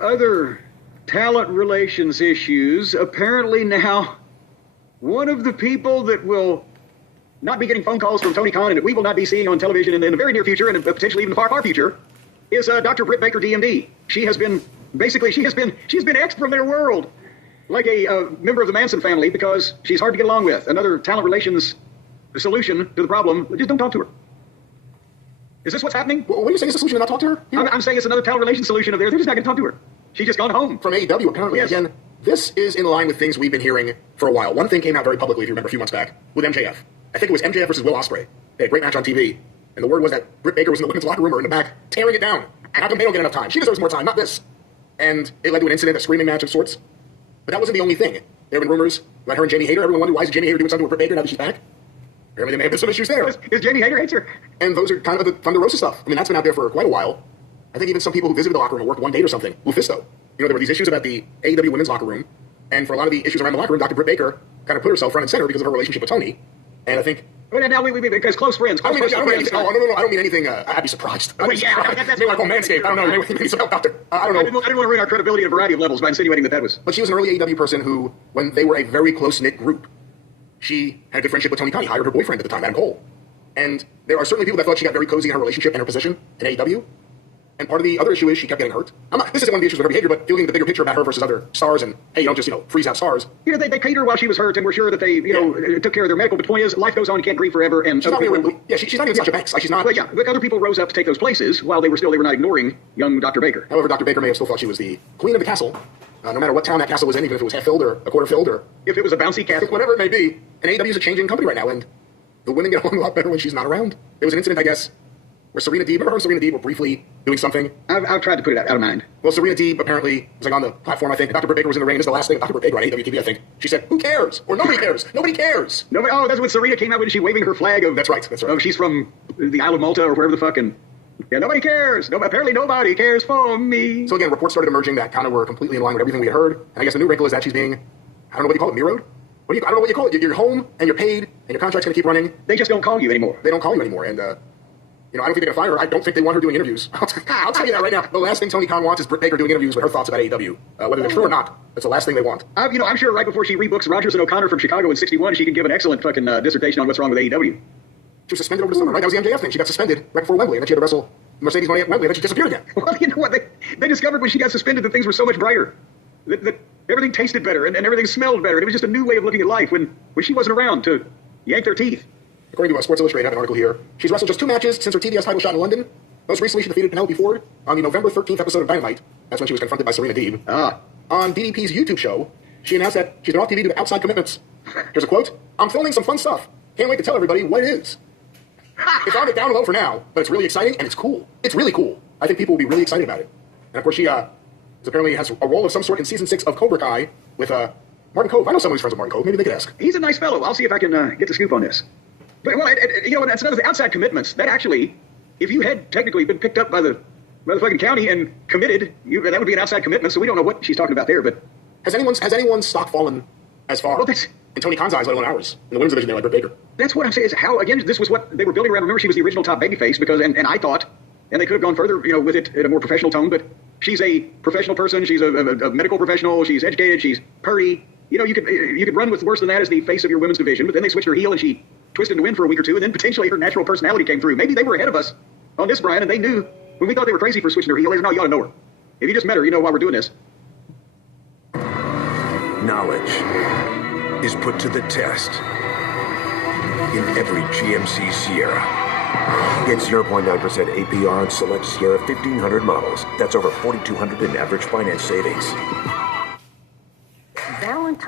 Other talent relations issues, apparently now one of the people that will not be getting phone calls from Tony Khan and that we will not be seeing on television in the very near future and potentially even the far, far future is Dr. Britt Baker, DMD. She has been X'd from their world like a member of the Manson family because she's hard to get along with. Another talent relations solution to the problem, just don't talk to her. Is this what's happening? What are you saying is the solution to not talk to her? I'm saying it's another talent relations solution of theirs. They're just not going to talk to her. She's just gone home. From AEW, apparently. Yes. Again, this is in line with things we've been hearing for a while. One thing came out very publicly, if you remember, a few months back, with MJF. I think it was MJF versus Will Ospreay. They had a great match on TV, and the word was that Britt Baker was in the women's locker room or in the back, tearing it down. How come they don't get enough time? She deserves more time, not this. And it led to an incident, a screaming match of sorts. But that wasn't the only thing. There have been rumors about her and Jamie Hayter. Everyone wondered, why is Jamie Hayter doing something with Britt Baker now that she's back? Apparently they may have been some issues there. Is Jamie Hayter hates her? And those are kind of the Thunder Rosa stuff. I mean, that's been out there for quite a while. I think even some people who visited the locker room or worked one date or something, Lufisto. You know, there were these issues about the AEW women's locker room, and for a lot of the issues around the locker room, Dr. Britt Baker kind of put herself front and center because of her relationship with Tony. And I think... Well, now we because close friends. I don't mean anything. I'd be surprised. Well, yeah, that's maybe like on Manscaped. I don't know. Maybe some help, Doctor. I don't know. I didn't want to ruin our credibility at a variety of levels by insinuating that was. But she was an early AEW person who, when they were a very close-knit group, she had a good friendship with Tony Khan. He hired her boyfriend at the time, Adam Cole. And there are certainly people that thought she got very cozy in her relationship and her position in AEW. And part of the other issue is she kept getting hurt. This isn't one of the issues with her behavior, but feeling the bigger picture about her versus other stars, and hey, you don't just, freeze out stars. You know, they paid her while she was hurt, and we're sure that they, took care of their medical. But the point is, life goes on, you can't grieve forever, and she's not she's not even Sasha Banks. Like, she's not. But other people rose up to take those places while they were not ignoring young Dr. Baker. However, Dr. Baker may have still thought she was the queen of the castle, no matter what town that castle was in, even if it was half filled or a quarter filled, or if it was a bouncy castle, whatever it may be. And AEW is a changing company right now, and the women get along a lot better when she's not around. There was an incident, I guess, where Serena Deeb, remember her and Serena Deeb were briefly doing something? I've tried to put it out of mind. Well, Serena Deeb apparently was like on the platform, I think. Dr. Britt Baker was in the ring. This is the last thing of Dr. Britt Baker on AEW TV, I think. She said, who cares? Or nobody cares. Nobody cares. Oh, that's when Serena came out when she waving her flag of... That's right. Oh, she's from the Isle of Malta or wherever the fuck, and... Yeah, nobody cares. Apparently nobody cares for me. So again, reports started emerging that kind of were completely in line with everything we had heard. And I guess the new wrinkle is that she's being, I don't know what you call it, mirrored? I don't know what you call it. You're home, and you're paid, and your contract's going to keep running. They just don't call you anymore. They don't call you anymore, and... I don't think they're going to fire her. I don't think they want her doing interviews. I'll tell you that right now. The last thing Tony Khan wants is Britt Baker doing interviews with her thoughts about AEW. Whether they're true or not, that's the last thing they want. I'm sure right before she rebooks Rogers and O'Connor from Chicago in '61, she can give an excellent fucking dissertation on what's wrong with AEW. She was suspended over the summer, right? That was the MJF thing. She got suspended right before Wembley, and then she had to wrestle Mercedes Moné at Wembley, and then she disappeared again. Well, you know what? They discovered when she got suspended that things were so much brighter. That everything tasted better, and everything smelled better. And it was just a new way of looking at life when she wasn't around to yank their teeth. According to Sports Illustrated, I have an article here. She's wrestled just 2 matches since her TBS title shot in London. Most recently, she defeated Penelope Ford on the November 13th episode of Dynamite. That's when she was confronted by Serena Deeb. On DDP's YouTube show, she announced that she's been off TV due to outside commitments. Here's a quote. I'm filming some fun stuff. Can't wait to tell everybody what it is. It's on the down low for now, but it's really exciting, and it's cool. It's really cool. I think people will be really excited about it. And of course, she apparently has a role of some sort in Season 6 of Cobra Kai with Martin Kove. I know someone who's friends with Martin Kove. Maybe they could ask. He's a nice fellow. I'll see if I can get the scoop on this. But, well, that's another thing. Outside commitments. That actually, if you had technically been picked up by the fucking county and committed, that would be an outside commitment, so we don't know what she's talking about there, but... Has anyone's stock fallen as far in Tony Khan's eyes, let alone ours? In the women's division, they're like Britt Baker. That's what I'm saying, is how, again, this was what they were building around. Remember, she was the original top babyface, because, and I thought, and they could have gone further, with it at a more professional tone, but she's a professional person, she's a medical professional, she's educated, she's purdy. You could run with worse than that as the face of your women's division, but then they switched her heel and she twisted and win for a week or two, and then potentially her natural personality came through. Maybe they were ahead of us on this, Brian, and they knew when we thought they were crazy for switching her heel. They said, no, you ought to know her. If you just met her, you know why we're doing this. Knowledge is put to the test in every GMC Sierra. Get 0.9% APR on select Sierra 1500 models. That's over $4,200 in average finance savings.